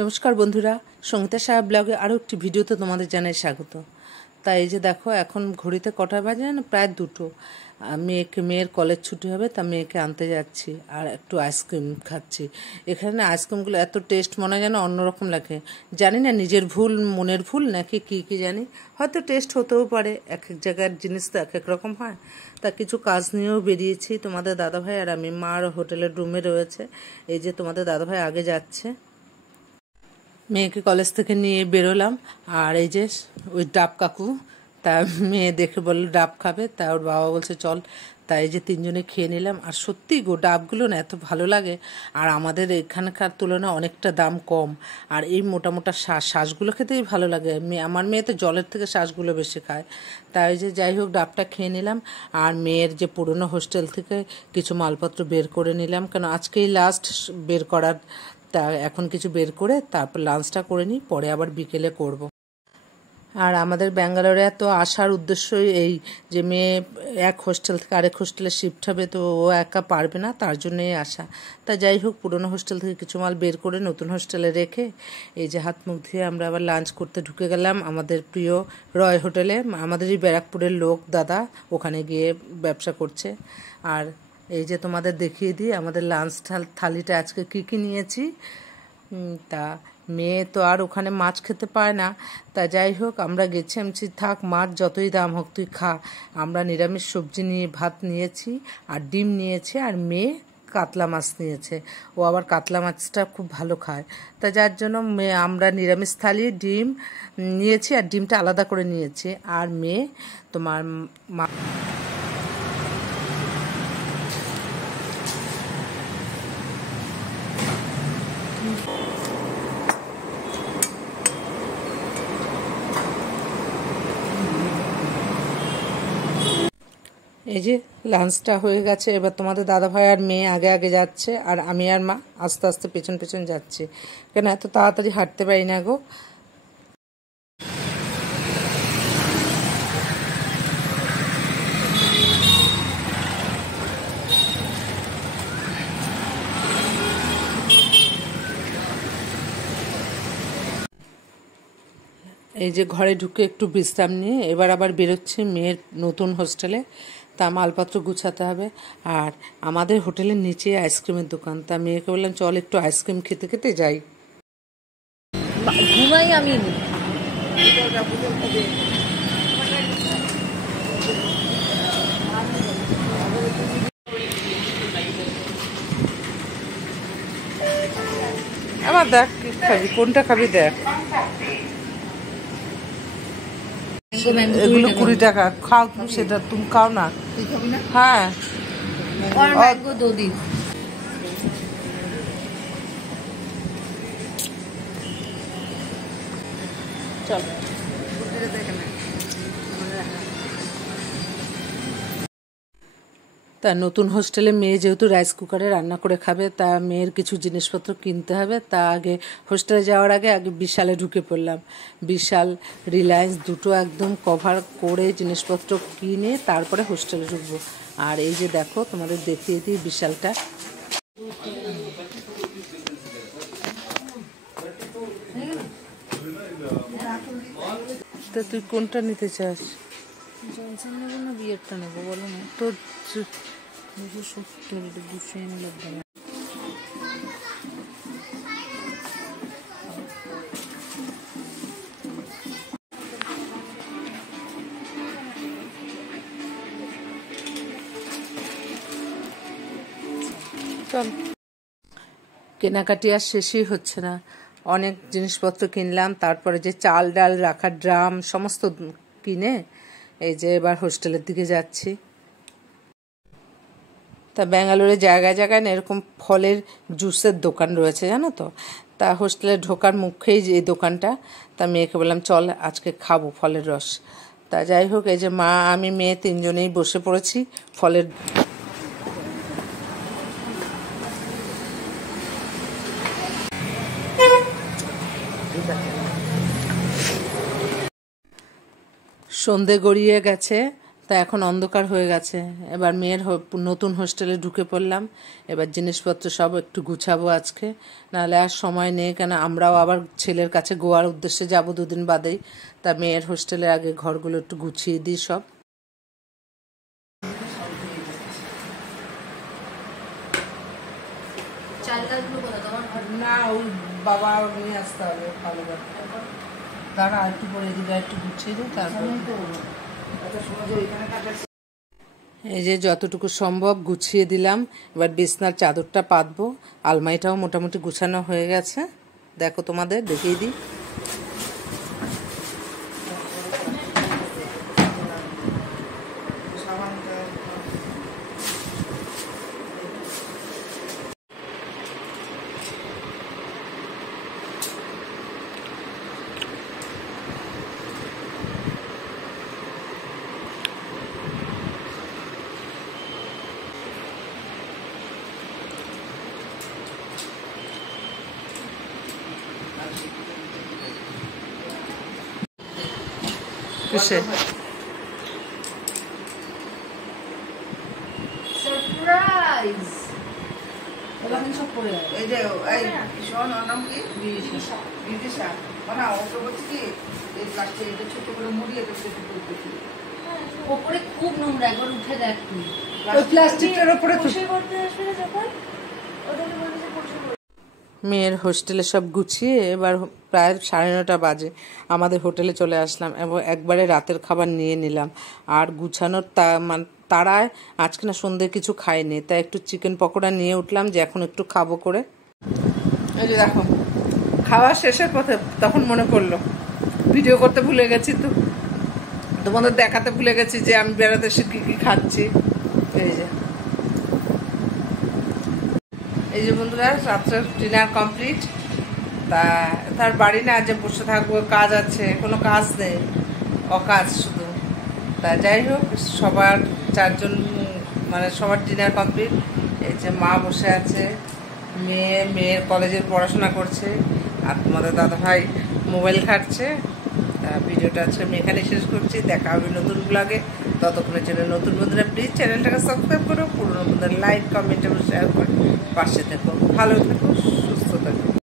নমস্কার বন্ধুরা, সঙ্গীতা সাহা ব্লগে আরও একটি ভিডিওতে তোমাদের জানাই স্বাগত। তাই এই যে দেখো, এখন ঘড়িতে কটা বাজে না, প্রায় 2টো। মেয়ের কলেজ ছুটি হবে, তা মেয়েকে আনতে যাচ্ছি আর একটু আইসক্রিম খাচ্ছি। এখানে আইসক্রিমগুলো এত টেস্ট মনে হয় যেন অন্যরকম লাগে। জানি না নিজের ভুল, মনের ভুল নাকি কি জানি, হয়তো টেস্ট হতেও পারে, এক এক জায়গার জিনিস তো এক এক রকম হয়। তা কিছু কাজ নিয়েও বেরিয়েছি, তোমাদের দাদাভাই আর আমি। মার হোটেলের রুমে রয়েছে, এই যে তোমাদের দাদাভাই আগে যাচ্ছে। মেয়েকে কলেজ থেকে নিয়ে বেরোলাম, আর এই যে ওই ডাব কাকু, তা মেয়ে দেখে বললো ডাব খাবে, তা ওর বাবা বলছে চল। তাই এই যে 3জনে খেয়ে নিলাম। আর সত্যি গো, ডাবগুলো না এত ভালো লাগে, আর আমাদের এখানকার তুলনায় অনেকটা দাম কম। আর এই মোটা মোটা শ্বাসগুলো খেতেই ভালো লাগে। আমার মেয়ে তো জলের থেকে শ্বাসগুলো বেশি খায়। তাই যে যাই হোক, ডাবটা খেয়ে নিলাম। আর মেয়ের যে পুরনো হোস্টেল থেকে কিছু মালপত্র বের করে নিলাম, কেন আজকেই লাস্ট বের করার। তা এখন কিছু বের করে তারপর লাঞ্চটা করে নিই, পরে আবার বিকেলে করব। আর আমাদের ব্যাঙ্গালোরে তো আসার উদ্দেশ্যই এই যে মেয়ে এক হোস্টেল থেকে আরেক হোস্টেলে শিফট হবে, তো ও একা পারবে না, তার জন্যই আসা। তা যাই হোক, পুরনো হোস্টেল থেকে কিছু মাল বের করে নতুন হোস্টেলে রেখে এই যে হাত মুখ ধুয়ে আমরা আবার লাঞ্চ করতে ঢুকে গেলাম আমাদের প্রিয় রয় হোটেলে। আমাদেরই ব্যারাকপুরের লোক দাদা ওখানে গিয়ে ব্যবসা করছে। আর এই যে তোমাদের দেখিয়ে দিই আমাদের লাঞ্চ থালিটা আজকে কী নিয়েছি। তা মেয়ে তো আর ওখানে মাছ খেতে পায় না, তা যাই হোক আমরা গেছি, আমি থাক মাছ যতই দাম হোক তুই খা। আমরা নিরামিষ সবজি নিয়ে ভাত নিয়েছি, আর ডিম নিয়েছি, আর মেয়ে কাতলা মাছ নিয়েছে। ও আবার কাতলা মাছটা খুব ভালো খায়, তা যার জন্য আমরা নিরামিষ থালি ডিম নিয়েছি, আর ডিমটা আলাদা করে নিয়েছি। আর মেয়ে তোমার এই যে লাঞ্চটা হয়ে গেছে। এবার তোমাদের দাদাভাই আর মেয়ে আগে আগে যাচ্ছে, আর আমি আর মা আস্তে আস্তে পেছন পেছন যাচ্ছি, কেন এত তাড়াতাড়ি হাঁটতে পারি না গো। এই যে ঘরে ঢুকে একটু বিশ্রাম নিয়ে এবার আবার বেরোচ্ছি মেয়ের নতুন হোস্টেলে। তা মালপত্র গুছাতে হবে। আর আমাদের হোটেলের নিচে আইসক্রিমের দোকান, তা মেয়েকে বললাম চল একটু আইসক্রিম খেতে খেতে যাই। ঘুমাই আমি। আমার দেখ কি খাবি, কোনটা খাবি দেখ। এগুলো 20 টাকা, খাও তুমি, সেটা তুমি খাও না। হ্যাঁ চল। তা নতুন হোস্টেলে মেয়ে যেহেতু রাইস কুকারে রান্না করে খাবে, তা মেয়ের কিছু জিনিসপত্র কিনতে হবে। তা আগে হোস্টেলে যাওয়ার আগে বিশালে ঢুকে পড়লাম। বিশাল, রিলায়েন্স দুটো একদম কভার করে জিনিসপত্র কিনে তারপরে হোস্টেলে ঢুকবো। আর এই যে দেখো, তোমাদের দেখিয়ে দিই বিশালটা। তা তুই কোনটা নিতে চাস? জনসন নেবো না বিয়েরটা নেবো বলো না? তোর 270, 200 ml লাগবে। চল। কেনাকাটি আর শেষই হচ্ছে না, অনেক জিনিসপত্র কিনলাম। তারপরে যে চাল ডাল রাখার ড্রাম সমস্ত কিনে এই যে এবার হোস্টেলের দিকে যাচ্ছি। তা ব্যাঙ্গালোরে জায়গায় জায়গায় না এরকম ফলের জুসের দোকান রয়েছে, জানো তো। তা হোস্টেলে ঢোকার মুখেই যে এই দোকানটা, তা মেয়েকে বললাম চল আজকে খাবো ফলের রস। তা যাই হোক, এই যে মা আমি মেয়ে 3জনেই বসে পড়েছি ফলের। সন্ধে গড়িয়ে গেছে, তা তা এখন অন্ধকার হয়ে গেছে, এবার মেয়ের নতুন হোস্টেলে ঢুকে পড়লাম। এবার জিনিসপত্র সব একটু গুছাবো আজকে, নাহলে আর সময় নেই, কেন আমরাও আবার ছেলের কাছে গোয়ার উদ্দেশ্যে যাব 2 দিন বাদেই। তা মেয়ের হোস্টেলে আগে ঘরগুলো একটু গুছিয়ে দিই সব। না, ওই বাবা নিয়ে আসতে হবে ভালো করে। দাঁড়া একটু পরে এদিকে একটু গুছিয়ে দিই, তারপর এই যে যতটুকু সম্ভব গুছিয়ে দিলাম। এবার বিছনার চাদরটা পাতবো। আলমারিটাও মোটামুটি গুছানো হয়ে গেছে, দেখো তোমাদের দেখিয়ে দিই। কিসে সারপ্রাইজ! এই যে এই শোন, ওর নাম কি? বিদিশা। না, ওকে বলছি কি এই প্লাস্টিক এটা ছোট করে মুড়িয়ে এটা ছোট করে দেখি। ওপরে খুব নোংরা, একবার উঠে দেখ তুই। ওই প্লাস্টিকটার উপরে পরিষ্কার করতে আসবে না যখন, ওটাকে বলবি যে পরিষ্কার করতে। মেয়ের হোস্টেলে সব গুছিয়ে এবার প্রায় 9:30 বাজে আমাদের হোটেলে চলে আসলাম এবং একবারে রাতের খাবার নিয়ে নিলাম। আর গুছানোর তাড়ায় আজকে না সন্ধ্যে কিছু খাইনি, তাই একটু চিকেন পকোড়া নিয়ে উঠলাম যে এখন একটু খাবো করে। এই যে দেখো, খাওয়া শেষের পথে তখন মনে পড়লো ভিডিও করতে ভুলে গেছি, তো তোমাদের দেখাতে ভুলে গেছি যে আমি বেড়াতে এসে কী কী খাচ্ছি। এই যে বন্ধুরা, রাত্রের ডিনার কমপ্লিট। তা তার বাড়ি না যে বসে থাকবো, কাজ আছে, কোনো কাজ নেই, অকাজ শুধু। তা যাই হোক, সবার 4জন মানে সবার ডিনার কমপ্লিট। এই যে মা বসে আছে, মেয়ের কলেজের পড়াশোনা করছে, আর তোমাদের দাদাভাই মোবাইল ঘাঁটছে। তা ভিডিওটা আজকে আমি এখানে শেষ করছি, দেখা হবে নতুন ব্লগে। ততক্ষণের জন্য নতুন বন্ধুরা প্লিজ চ্যানেলটাকে সাবস্ক্রাইব করো, পুরনো বন্ধুরা লাইক কমেন্ট এবং শেয়ার করে পাশে থেকো। ভালো থেকো, সুস্থ থেকো।